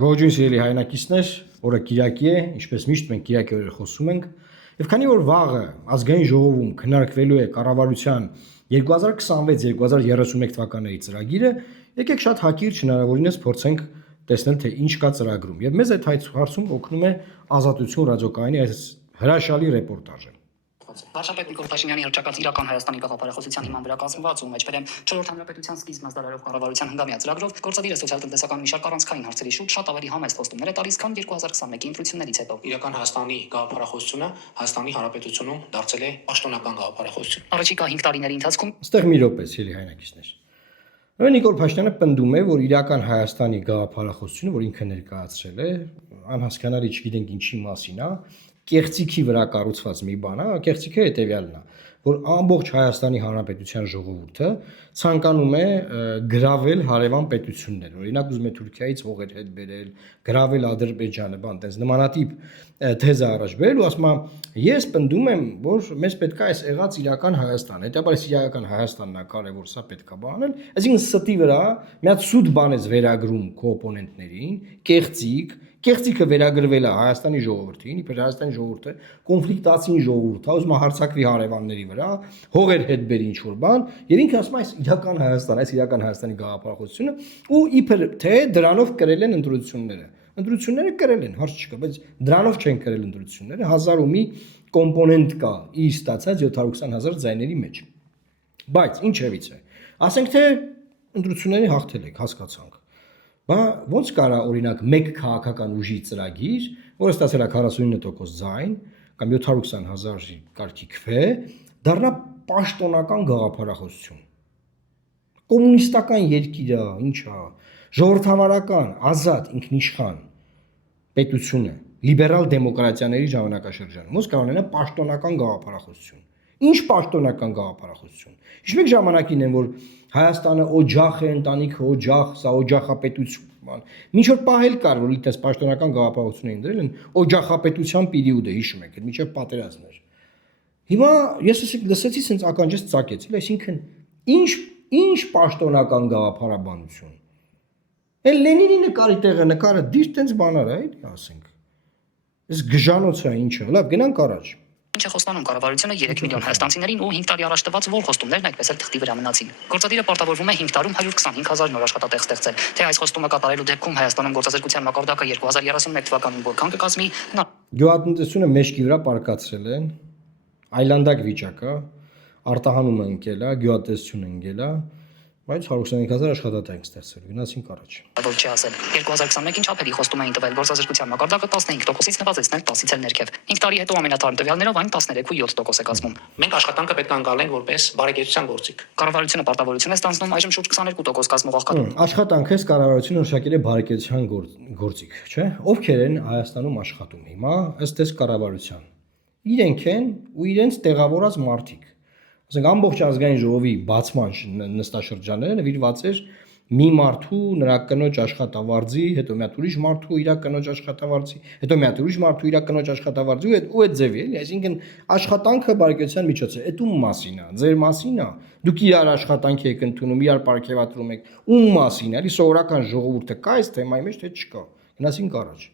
Ողջույն սիրելի հայրենակիցներ, օրը Կիրակի է, ինչպես միշտ մենք Կիրակի օրեր խոսում ենք, եւ քանի որ վաղը ազգային ժողովում քննարկվելու է կառավարության 2026-2031 թվականների ծրագիրը, եկեք շատ հակիրճ հնարավորինս փորձենք տեսնել թե ինչ կա ծրագրում։ Եվ մեզ այդ հարցում օգնում է Ազատություն ռադիոկայանի այս հրաշալի ռեպորտաժը։ Վարչապետ Նիկոլ Փաշինյանի հռչակած իրական Հայաստանի գաղափարախոսության հիման վրա կազմված ու մեջբերեմ 4-րդ հանրապետության սկիզբ մասդարարող կառավարության հնգամյա ծրագրով գործադիրը սոցիալ-տնտեսական մի շարք առանցքային հարցերի շուրջ շատ ավելի համեստ խոստումներ է տալիս, քան 2021-ի ընտրություններից հետո։ Իրական Հայաստանի գաղափարախոսությունը Հայաստանի Հանրապետությունում դարձել է պաշտոնական գաղափարախոսություն։ Առաջիկա 5 տարիների ընթացքում Այստեղ մի րոպե, սիրելի հայրենակիցներ։ Նիկոլ Փաշինյանը պնդում է, որ իրական Հայաստանի գաղափարախոսությունը, որ ինքը ներկայացրել է, անհասկանալի չգիտենք ինչի մասին է, կեղծիքի վրա կառուցված մի բան է, կեղծիքը հետևյալն է, որ ամբողջ Հայաստանի Հանրապետության ժողովուրդը ցանկանում է գրավել հարևան պետություններ, օրինակ ուզում է Թուրքիայից հողեր հետ բերել, գրավել Ադրբեջանը, բան տես նմանատիպ թեզը առաջ բերել ու ասում է ես պնդում եմ, որ մեզ պետք է այս եղած իրական Հայաստան, հետաբար այս իրական Հայաստանն է կարևոր, սա պետք է բանել, այսինքն ստի վրա մի հատ սուտ բան ես վերագրում քո օպոնենտներին, կեղծիքը վերագրվել է Հայաստանի ժողովրդին, իբր Հայաստանի ժողովուրդը կոնֆլիկտացին ժողովուրդ է, ուզում է հարձակվի հարևանների վրա, հողեր հետ բերի ինչ-որ բան, եւ ինքը ասում է այս իրական Հայաստան, այս իրական Հայաստանի գաղափարախոսությունը ու իբր թե դրանով կրել են ընտրությունները։ Ընտրությունները կրել են, հարց չկա, բայց դրանով չեն կրել ընտրությունները, 1000 ու մի կոմպոնենտ կա իր ստացած 720,000 ձայների մեջ։ Բայց ինչևից է։ Ասենք թե ընտրությունների հաղթել եք, հասկացանք։ Բա ոնց կարա օրինակ մեկ քաղաքական ուժի ծրագիր, որը ստացել է 49% ձայն կամ 720,000-ի կարգի քվե, դառնա պաշտոնական գաղափարախոսություն։ Կոմունիստական երկիր է, ինչ է, ժողովրդավարական, ազատ, ինքնիշխան պետությունը, լիբերալ դեմոկրատիաների ժամանակաշրջանում, ոնց կարող ունենա պաշտոնական գաղափարախոսություն։ Ինչ պաշտոնական գաղափարախոսություն։ Հիշում եք ժամանակին են, որ Հայաստանը օջախ է, ընտանիքը օջախ, սա օջախապետություն, բան։ Ինչ որ պահել կար, որ այդպես պաշտոնական գաղափարություն էին դրել, օջախապետության պերիոդը, հիշում եք, մինչև պատերազմներ։ Հիմա ես լսեցի, sense ականջս ծակեց, այսինքն ինչ պաշտոնական գաղափարաբանություն։ Էլ Լենինի նկարի տեղը նկարը դիր տենց բաներ է, էլի ասենք։ Այս գժանոցը ինչը, լավ, գնանք առաջ։ Ինչ է խոստանում կառավարությունը 3 միլիոն հայաստանցիներին ու 5 տարի առաջ տված որ խոստումներն այդպես էլ թղթի վրա մնացին։ Գործադիրը պարտավորվում է 5 տարում 125,000 նոր աշխատատեղ ստեղծել։ Թե այս խոստումը կատարելու դեպքում Հայաստանում գործազրկության մակարդակը 2031 թվականին որքան կկազմի, նա Գյուղատնտեսությունը մեջքի վրա պարկացրել են, այլանդակ վիճակ է, արտահանումը ընկել է, գյուղատնտեսությունը ընկել է, բայց 125,000 աշխատատեղ ստեղծել, գնացինք առաջ։ որ չի ասել 2021-ին չափերի խոստում էին տվել գործազրկության մակարդակը 15%-ից նվազեցնել 10-ից էլ ներքև։ 5 տարի հետո ամենաթարմ տվյալներով այն 13.7% է կազմում։ Մենք աշխատանքը պետք է անցալենք որպես բարեկեցության գործիք։ Կառավարությունը պարտավորություն է ստանձնում այժմ շուրջ 22% կազմող աղքատում։ Աշխատանքը կառավարությունը հրշակել է բարեկեցության գործիք, չէ՞։ Ովքեր են Հայաստանում աշխատում հիմա, ըստ այս կառավարության։ Իրենք են ու իրենց տեղավորած մարդիկ։ Ասենք ամբողջ ազգային ժողովի բացման նստաշրջանները նվիրված էր մի մարդու նրա կնոջ աշխատավարձի, հետո մի հատ ուրիշ մարդու իր կնոջ աշխատավարձի, հետո մի հատ ուրիշ մարդու իր կնոջ աշխատավարձի ու այդ ձևի էլի, այսինքն աշխատանքը բարեկեցության միջոց է, այդ ում մասին է, ձեր մասին է, դուք իրար աշխատանք եք ընդունում, իրար պարգևատրում եք, ում մասին է, էլի սովորական ժողովուրդը կա այս թեմայի մեջ թե չկա, գնացինք առաջ։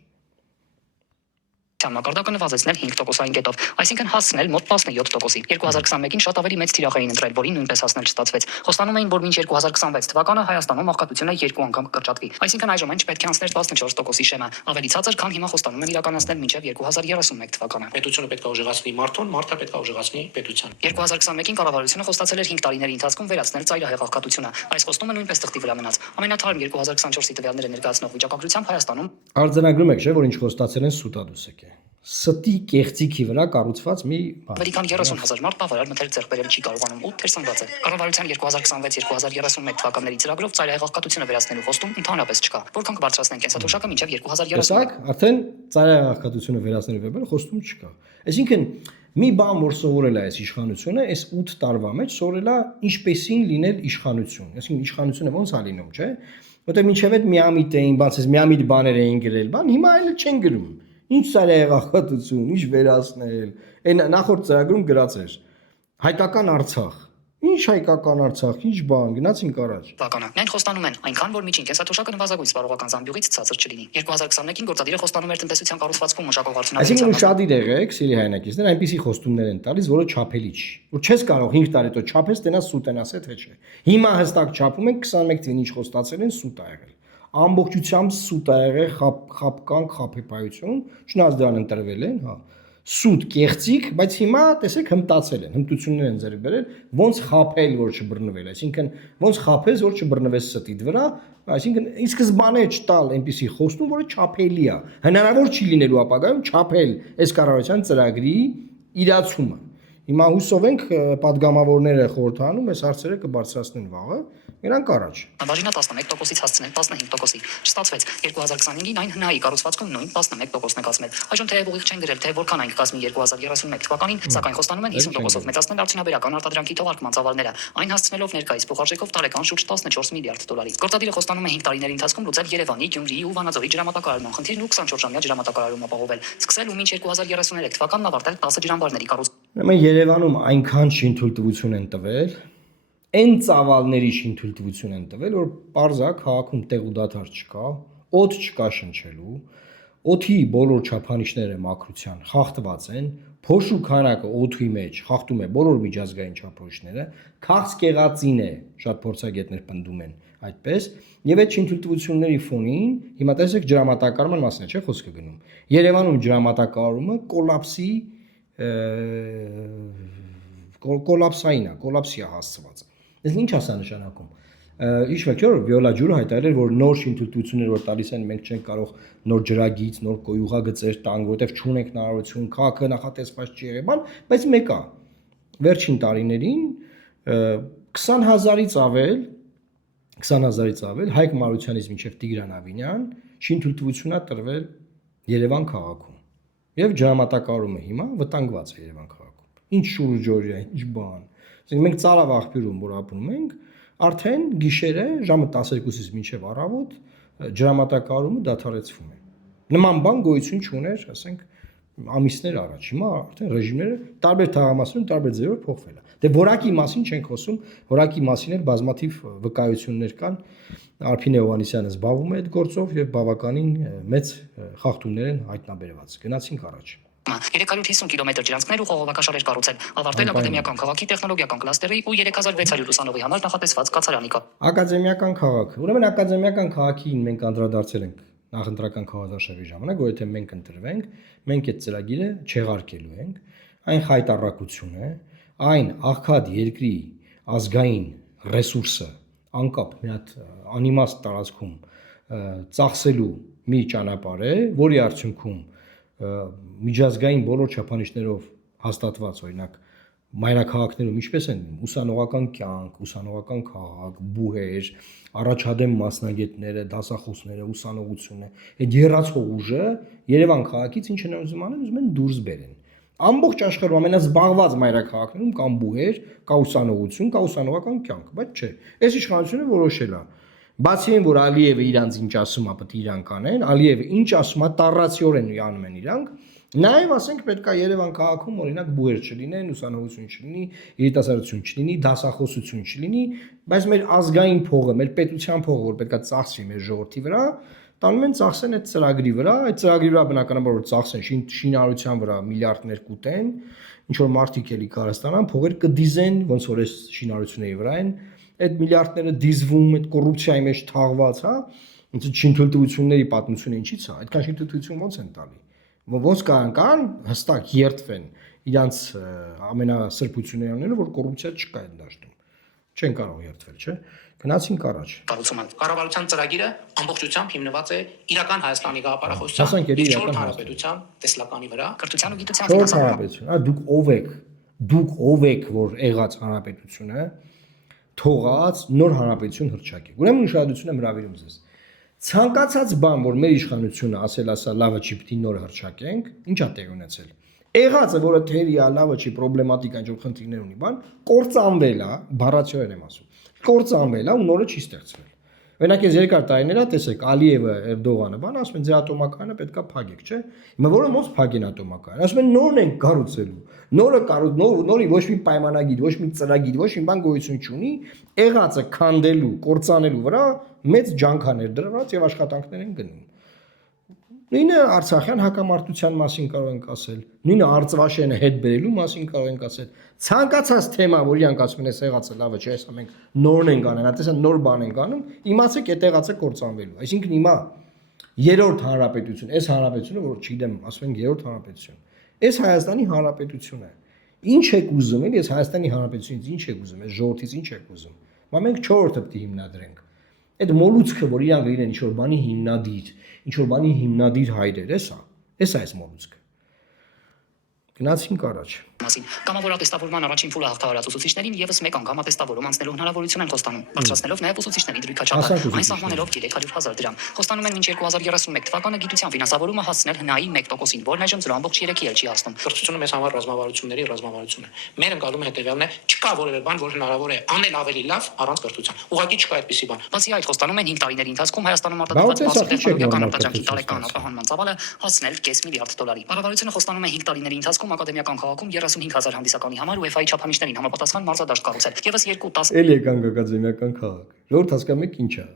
Մակարդակը նվազեցնել 5%-ային կետով, այսինքն հասնել մոտ 17%-ի։ 2021-ին շատ ավելի մեծ թիրախ էին ընտրել, որին նույնպես հասնել չստացվեց։ Խոստանում էին, որ մինչ 2026 թվականը Հայաստանում աղքատությունը 2 անգամ կկրճատվի։ Այսինքն այժմ այն չպետք է անցներ 14%-ի շեմը, ավելի ցածր, քան հիմա խոստանում են իրականացնել մինչև 2031 թվականը։ Պետությունը պետք է ուժեղացնի մարդուն, մարդը պետք է ուժեղացնի պետության։ 2021-ին կառավարությունը խոստացել էր 5 տարիների ընթացքում վերացնել ծայրահեղ աղքատությունը։ Այս խոստումը նույնպես թղթի վրա մնաց։ Ամենաթարմ 2024-ի տվյալները ներկայացնող վիճակագրությամբ Հայաստանում Արձանագրում եք, չէ՞, որ ինչ խոստացել են սուտադուսեք է։ Ստի կեղծիքի վրա կառուցված մի բան։ ավելի քան 30,000 մարդ բավարար մթերք ձեռք բերել չի կարողանում ու թերսնված է։ Կառավարության 2026-2031 թվականների ծրագրով ծայրահեղ աղքատությունը վերացնելու խոստում ընդհանրապես չկա։ Որքան կբարձրացնեն կենսաթոշակը մինչև 2030։ Տեսակ, արդեն ծայրահեղ աղքատությունը վերացնելու վերաբերյալ խոստում չկա։ Այսինքն մի բան, որ սովորել է այս իշխանությունը, այս 8 տարվա մեջ սովորել է ինչպեսին լինել իշխանություն։ Այսինքն իշխանությունը ոնց է լինում, չէ՞։ Որտեղ մինչև այդ միամիտ էին, բացես միամիտ բաներ էին գրել, բան, հիմա այլ չեն գրում։ Ինչ ծայրահեղ աղքատություն, ինչ վերացնել։ Այն նախորդ ծրագրում գրած էր հայկական Արցախ։ Ինչ հայկական Արցախ, ինչ բան, գնացինք առաջ։ Թվականը։ Միայն խոստանում են, այնքան որ միջին կենսաթոշակը նվազագույն սպառողական զամբյուղից ցածր չլինի։ 2021-ին գործադիրը խոստանում էր տնտեսության կառուցվածքում մշակող Այսինքն արդյունաբերության շատ եղեք, սիրի հայրենակիցներ, այնպիսի խոստումներ են տալիս, որը չափելի չի։ Որ չես կարող 5 տարի հետո չափես, տենաս սուտ են ասել, թե չէ։ Հիմա հստակ չափում են 21 թվին ինչ խոստացել են, սուտ ա եղել։ Ամբողջությամբ սուտ ա եղել, խապկանք, խափեփայություն, չնայած դրան ընտրվել են, հա։ Սուտ կեղծիկ, բայց հիմա տեսեք հմտացել են, հմտություններ են ձեռք բերել, ոնց խափել, որ չբռնվել, այսինքն ոնց խափես, որ չբռնվես ստիդ վրա, այսինքն ի սկզբանե չտալ այնպիսի խոստում, որը չափելի է։ Հնարավոր չի լինելու ապագայում չափել այս կառավարության ծրագրի իրացումը։ Հիմա հուսով ենք падգամավորները խորհրդանում այս հարցերը կբարձրացնեն վաղը, գրանք առաջ։ բաժինը 11%-ից հասցնել 15%-ի։ Չստացվեց 2025-ին այն հնայի կառուցվածքում նույն 11%-ն է կազմել։ Այժմ թեև ուղիղ չեն գրել, թե որքան այն կազմի 2031 թվականին, սակայն խոստանում են 50%-ով մեծացնել արդյունաբերական արտադրանքի թողարկման ծավալները, այն հասցնելով ներկայիս փոխարժեքով տարեկան շուրջ 14 միլիարդ դոլարի։ Գործադիրը խոստանում է 5 տարիների ընթացքում լուծել Երևանի, Գյումրիի ու Վանաձորի ջրամատակարարման խնդիրն ու 24-ժամյա ջրամատակարարում ապահովել։ Սկսել ու մինչ 2033 թվականն ավարտել 10 ջրամբարների կառուցումը։ Ուրեմն Երևանում այնքան շինթույլտվություն են տվել, այն ծավալների շինթույլտվություն են տվել, որ պարզա քաղաքում տեղ ու դադար չկա, օդ չկա շնչելու, օդի բոլոր չափանիշները մաքրության խախտված են, փոշու քանակը օդի մեջ խախտում է բոլոր միջազգային չափորոշիչները, քաղցկեղածին է, շատ փորձագետներ պնդում են այդպես, եւ այդ շինթույլտվությունների ֆոնին հիմա տեսեք ջրամատակարարման մասին է, չէ՞ խոսքը գնում։ Երևանում ջրամատակարարումը կոլապսի կոլապսային է, կոլապսի է հասցված։ Այս ինչ է նշանակում։ Իշխեք չէ՞ որ Վիոլա ջուրը հայտարարել որ նոր շինթույլտվություններ որ տալիս են մենք չենք կարող նոր ջրագիծ, նոր կոյուղագծեր տանք, որովհետև չունենք հնարավորություն, քաղաքը նախատեսված չի եղել, բայց մեկ է։ Վերջին տարիներին 20,000-ից ավել Հայկ Մարությանից մինչև Տիգրան Ավինյան շինթույլտվություն է տրվել Երևան քաղաքում։ Եվ ջրամատակարարումը հիմա վտանգված է Երևան քաղաքում։ Ինչ շուրջօրյա, ինչ բան։ Ասենք մենք Ծարավ աղբյուրում որ ապրում ենք, արդեն գիշերը ժամը 12-ից մինչև առավոտ ջրամատակարարումը դադարեցվում է։ Նման բան գոյություն չուներ, ասենք ամիսներ առաջ։ Հիմա արդեն ռեժիմները տարբեր թաղամասերում տարբեր ձևով փոխվել է։ Դե որակի մասին չենք խոսում, որակի մասին էլ բազմաթիվ վկայություններ կան։ Արփին Հովհաննիսյանը զբաղվում է այդ գործով եւ բավականին մեծ խախտումներ են հայտնաբերված։ Գնացինք առաջ։ 350 կիլոմետր ջրանցքներ ու խողովակաշարեր կառուցել, ավարտել ակադեմիական քաղաքի տեխնոլոգիական կլաստերի ու 3600 ուսանողի համար նախատեսված կացարանի կապ։ Ակադեմիական քաղաք։ Ուրեմն ակադեմիական քաղաքին մենք անդրադարձել ենք նախընտրական քաղաքաշարի ժամանակ, որ եթե մենք ընտրվենք, մենք այդ ծրագիրը չեղարկելու ենք։ Այն խայտառակություն է, այն աղքատ երկրի ազգային ռեսուրսը անկապ մի հատ անիմաստ տարածքում ծախսելու մի ճանապարհ է, որի արդյունքում միջազգային բոլոր չափանիշներով հաստատված օրինակ մայրաքաղաքներում ինչպես են ուսանողական կյանք, ուսանողական քաղաք, բուհեր, առաջադեմ մասնագետները, դասախոսները, ուսանողությունը, այդ երրացող ուժը Երևան քաղաքից ինչ են ուզում անել, ուզում են դուրս բերեն։ Ամբողջ աշխարհում ամենազբաղված մայրաքաղաքներում կան բուհեր, կա ուսանողություն, կա ուսանողական կյանք, բայց չէ։ Այս իշխանությունը որոշել է Բացի այն, որ Ալիևը իրանց ինչ ասում է, պետք է իրանք անեն, Ալիևը ինչ ասում է, տառացիորեն անում են իրանք, նաև ասենք պետք է Երևան քաղաքում օրինակ բուհեր չլինեն, ուսանողություն չլինի, երիտասարդություն չլինի, դասախոսություն չլինի, բայց մեր ազգային փողը, մեր պետության փողը, որ պետք է ծախսվի մեր ժողովրդի վրա, տանում են ծախսեն այդ ծրագրի վրա, այդ ծրագրի վրա բնականաբար որ ծախսեն շինարարության վրա միլիարդներ կուտեն, ինչ որ մարդիկ էլի կարստանան, փողեր կդիզեն, ոնց որ այս շինարարությունների վրա են այդ միլիարդները դիզվում, այդ կոռուպցիայի մեջ թաղված, հա, շինթույլտվությունների պատմությունը ինչի՞ց է, այդքան շինթույլտվություն ոնց են տալի, ոնց կան հստակ երթվեն իրանց ամենասրբությունները անելու, որ կոռուպցիա չկա այդ դաշտում, չեն կարող երթվել, չէ, գնացինք առաջ։ Կառուցումը կառավարության ծրագիրը ամբողջությամբ հիմնված է իրական Հայաստանի գաղափարախոսության եւ 4 հանրապետության տեսլականի վրա, կրթության ու գիտության 4 հանրապետություն, հա, դուք ով եք, որ եղած հանրապետությունը թողած նոր հանրապետություն հռչակեք։ Ուրեմն ուշադրություն եմ հրավիրում ձեզ։ Ցանկացած բան, որ մեր իշխանությունը ասել ասա լավը չի պիտի նոր հռչակենք, ի՞նչ է տեղ ունեցել։ Եղածը, որը թերի է, լավը չի, պրոբլեմատիկ այն որ խնդիրներ ունի, բան, կործանվել է, բառացիորեն եմ ասում։ Կործանվել է ու նորը չի ստեղծվել։ Օրինակ ես երկար տարիներ տեսեք Ալիևը, Էրդողանը, բան ասում են ձեր ատոմակայանը պետքա փակեք, չէ՞։ Հիմա որը ոնց փակեն ատոմակայանը։ Ասում են նորն են կառուցելու։ Նորի ոչ մի պայմանագիր, ոչ մի ծրագիր, ոչ մի բան գոյություն չունի, եղածը քանդելու, կործանելու վրա մեծ ջանքաներ դրված եւ աշխատանքներ են գնում։ Նույնը Արցախյան հակամարտության մասին կարող ենք ասել, նույնը Արցվաշենը հետ բերելու մասին կարող ենք ասել։ Ցանկացած թեմա, որ իրանք ասում են, էս եղածը լավը չէ, հեսա մենք նորն ենք անում, հատեսան նոր բան ենք անում, իմացեք այդ եղածը կործանվելու։ Այսինքն հիմա երրորդ հանրապետություն, այս հանրապետությունը, որ չգիտեմ, ասում են երրորդ հանրապետություն։ Այս Հայաստանի հանրապետությունը։ Ինչ եք ուզում, էլի այս Հայաստանի հանրապետությունից ինչ եք ուզում, այս ժողովրդից ինչ եք ուզում։ Հիմա մենք 4-ը պետք է հիմնադրենք։ Այդ մոլուցքը, որ իրանք իրեն ինչ որ բանի հիմնադիր, ինչ որ բանի հիմնադիր հայրեր, էսա այս մոլուցքը։ Գնացինք առաջ։ Մասին կամավորատեստավորման առաջին փուլը հաղթահարած ուսուցիչներին եւս մեկ անգամ ատեստավորում անցնելու հնարավորություն են խոստանում, բարձրացնելով նաեւ ուսուցիչների դրույքաչափը, այն սահմանելով 300,000 դրամ։ Խոստանում են մինչ 2031 թվականը գիտության ֆինանսավորումը հասցնել հնայի 1%-ին, որն այժմ 0.3-ի էլ չի հասնում։ Կրթությունը մեզ համար ռազմավարությունների ռազմավարություն է։ Մեր ընկալումը հետեւյալն է, չկա որևէ բան, որ հնարավոր է անել ավելի լավ առանց կրթության։ Ուղղակի չկա այդպիսի բան։ Բացի այդ, խոստանում են 5 տարիների ընթացքում Հայաստանում արտադրված բարձր տեխնոլոգիական արտադրանքի տարեկան արտահանման ծավալը հասնել $5 միլիարդ։ Կառավարությունը խոստանում է 5 տարիների ընթացքում ակադեմիական քաղաքում 35,000 հանդիսականի համար UEFA-ի չափանիշներին համապատասխան մարզադաշտ կառուցել։ Եվս 2-10 Էլի եկանք ակադեմիական քաղաք։ Ժողովուրդ հասկանում եք ինչ է։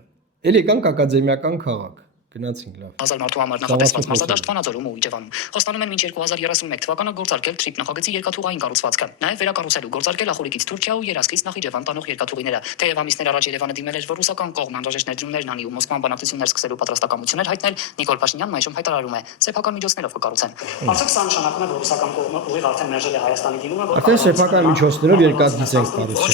Էլի եկանք ակադեմիական քաղաք։ Գնացինք լավ։ 1000 մարդու համար նախատեսված մարզադաշտ Վանաձորում ու Իջևանում։ Խոստանում են մինչ 2031 թվականը գործարկել TRIP նախագծի երկաթուղային կառուցվածքը։ Նաև վերակառուցելու գործարկել Ախուրիկից Թուրքիա ու Երասկից Նախիջևան տանող երկաթուղիները։ Թեև ամիսներ առաջ Երևանը դիմել էր, որ ռուսական կողմն անհրաժեշտ ներդրումներն անի ու Մոսկվան բանակցություններ սկսելու պատրաստակամություններ հայտնել, Նիկոլ Փաշինյանն այժմ հայտարարում է, սեփական միջոցներով կկառուցեն։ Արդյոք սա նշանակում է, որ ռուսական կողմը ուղիղ արդեն մերժել է Հայաստանի դիմումը, որ Արդեն սեփական միջոցներով երկաթգիծ են կառուցել։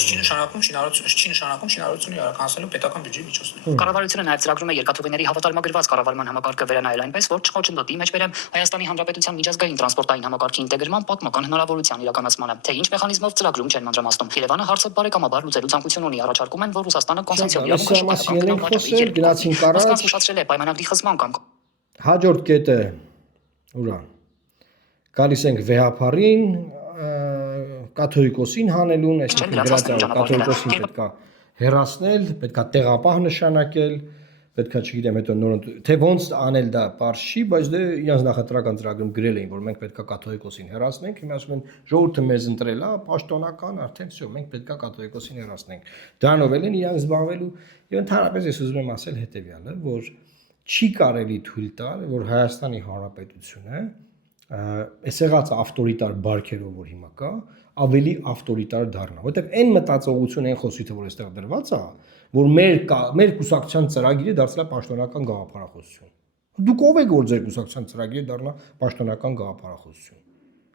Չի նշանակում շինարարությունը իրականացնելու պետական բյուջեի միջոցներ։ Կառավարությունը նաև ծրագրում է երկաթուղիների հավատարմագրված կառավարման համակարգը վերանայել այնպես, որ չխոչընդոտի մեջ բերեմ Հայաստանի Հանրապետության միջազգային տրանսպորտային համակարգի ինտեգրման պատմական հնարավորության իրականացմանը, թե ինչ մեխանիզմով ծրագրում չեն մանրամասնում։ Երևանը հարցը բարեկամաբար լուծելու ցանկություն ունի, առաջարկում են, որ Ռուսաստանը կոնցեսիոն ուշացրել է պայմանագրի խզման կամ Հաջորդ կետը ուրա։ Գալիս ենք վեհապարին, կաթողիկոսին հանելուն, այսինքն գրածը կաթողիկոսին պետքա հեռացնել, պետքա տեղապահ նշանակել, պետքա չգիտեմ հետո նոր թե ոնց անել դա բարձ չի, բայց դե իրանց նախընտրական ծրագրում գրել էին, որ մենք պետքա կաթողիկոսին հեռացնենք, հիմա ասում են ժողովուրդը մեզ ընտրել է, պաշտոնական արդեն всё, մենք պետքա կաթողիկոսին հեռացնենք։ Դրանով էլ են իրանք զբաղվելու եւ ընդհանրապես ես ուզում եմ ասել հետեւյալը, որ չի կարելի թույլ տալ, որ Հայաստանի Հանրապետությունը այս եղած ավտորիտար բարքերով որ հիմա կա, ավելի ավտորիտար դառնա, որտեղ այն մտածողությունը, այն խոսիթը, որ այստեղ դրված է, որ մեր կուսակցության ծրագիրը դարձել է պաշտոնական գաղափարախոսություն։ Դուք ով եք որ ձեր կուսակցության ծրագիրը դառնա պաշտոնական գաղափարախոսություն։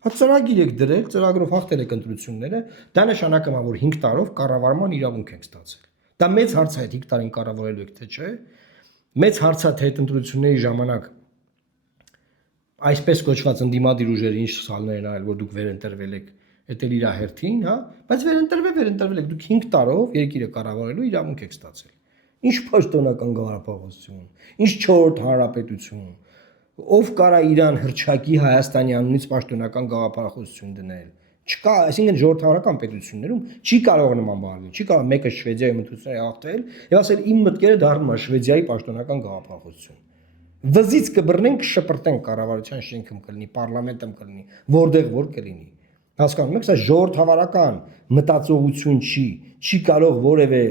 Հա ծրագիր եք դրել, ծրագրով հաղթել եք ընտրությունները, դա նշանակում է, որ 5 տարով կառավարման իրավունք եք ստացել։ Դա մեծ հարց է, 5 տարին կառավարելու եք թե չէ։ Մեծ հարց է, թե այդ ընտրությունների ժամանակ այսպես կոչված ընդդիմադիր ուժերը ինչ սխալներ են արել, որ դուք վերընտրվել եք, դա էլ իր հերթին, հա, բայց վերընտրվել եք, դուք 5 տարով երկիրը կառավարելու իրավունք եք ստացել։ Ինչ պաշտոնական գաղափարախոսություն, ինչ 4-րդ հանրապետություն, ով կարա իրան հրճակի Հայաստանի անունից պաշտոնական գաղափարախոսություն դնել։ Չկա, այսինքն ժողովրդավարական պետություններում չի կարող նման բան լինել, չի կարող մեկը Շվեդիայի մտությունները հաղթել եւ ասել իմ մտքերը դառնում են Շվեդիայի պաշտոնական գաղափարախոսություն։ Վզից կբռնենք, շպրտենք կառավարության շենքում կլինի, պարլամենտում կլինի, որտեղ որ կլինի։ Հասկանում եք, սա ժողովրդավարական մտածողություն չի կարող որևէ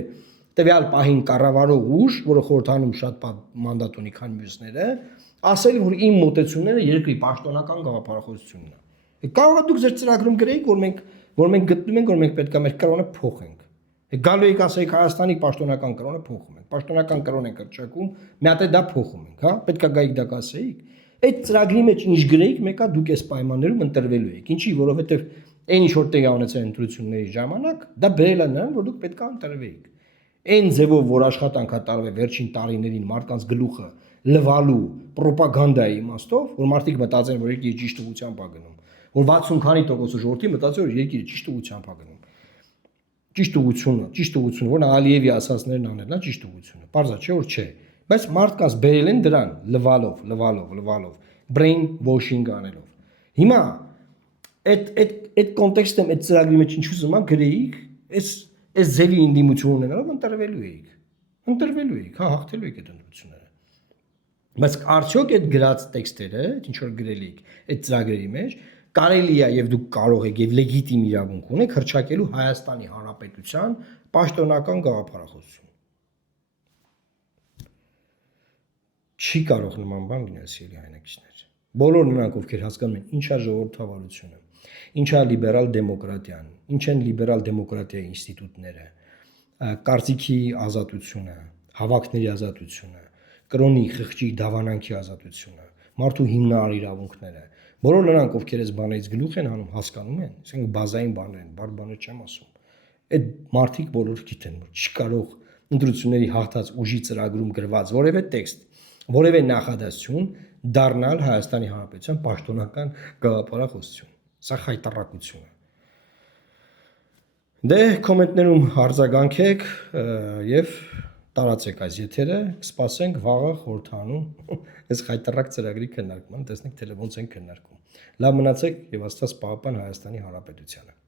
տվյալ պահին կառավարող ուժ, որը խորհրդանում շատ մանդատ ունի, քան մյուսները, ասել որ իմ մոտեցումները երկրի պաշտոնական գաղափարախոսությունն է։ Կարող է դուք ձեր ծրագրում գրեիք, որ մենք գտնում ենք, որ մենք պետք է մեր կրոնը փոխենք։ Գալու եք ասեք Հայաստանի պաշտոնական կրոնը փոխում ենք։ Պաշտոնական կրոն ենք կրճակում, մի հատ է դա փոխում ենք, հա, պետք է գայիք դա կասեիք։ Այդ ծրագրի մեջ ինչ գրեիք, մեկը դուք այս պայմաններում ընտրվելու եք։ Ինչի, որովհետև այն ինչ որ տեղի ունեցել ընտրությունների ժամանակ, դա բերել է նրան, որ դուք պետք է ընտրվեիք։ Այն ձևով, որ աշխատանք է տարվել վերջին տարիներին մարդկանց գլուխը լվալու ռոպագանդայի իմաստով, որ մարդիկ մտածեն, որ երկիրը ճիշտ ուղղությամբ է գնում, որ 60 քանի տոկոսը ժողովրդի մտածել որ երկիրը ճիշտ ուղղությամբ է գնում։ Ճիշտ ուղղությունը, որն Ալիևի ասածներն անելն է ճիշտ ուղղությունը։ Պարզա չէ որ չէ, բայց մարդկանց բերել են դրան լվալով, brain washing անելով։ Հիմա այդ կոնտեքստում այդ ծրագրի մեջ ինչ ուզում եմ գրեիք, այս ձևի ինդիմություն ունենալով ընտրվելու էիք։ Ընտրվելու եք, հա, հաղթելու եք այդ ընտրությունները։ Բայց արդյոք այդ գրած տեքստերը, ինչ որ գրել եք այդ ծրագրերի մեջ, կարելի է եւ դուք կարող եք եւ լեգիտիմ իրավունք ունեք հրճակելու Հայաստանի Հանրապետության պաշտոնական գաղափարախոսություն։ Չի կարող նման բան լինել, սիրելի հայրենակիցներ։ Բոլոր նրանք, ովքեր հասկանում են ինչա ժողովրդավարությունը, ինչա լիբերալ դեմոկրատիան, ինչ են լիբերալ դեմոկրատիայի ինստիտուտները, կարծիքի ազատությունը, հավաքների ազատությունը, կրոնի, խղճի, դավանանքի ազատությունը, մարդու հիմնարար իրավունքները, բոլոր նրանք, ովքեր այս բաներից գլուխ են հանում, հասկանում են, ասենք բազային բաներ են, բարդ բաներ չեմ ասում։ Այդ մարդիկ բոլորը գիտեն, որ չի կարող ընտրությունների հաղթած ուժի ծրագրում գրված որևէ տեքստ, որևէ նախադասություն դառնալ Հայաստանի Հանրապետության պաշտոնական գաղափարախոսություն։ Սա խայտառակություն է։ Դե կոմենտներում արձագանքեք եւ տարածեք այս եթերը, կսպասենք վաղը խորհրդանում այս խայտառակ ծրագրի քննարկման, տեսնենք թե ոնց են քննարկում։ Լավ մնացեք եւ Աստված պահապան Հայաստանի Հանրապետությանը։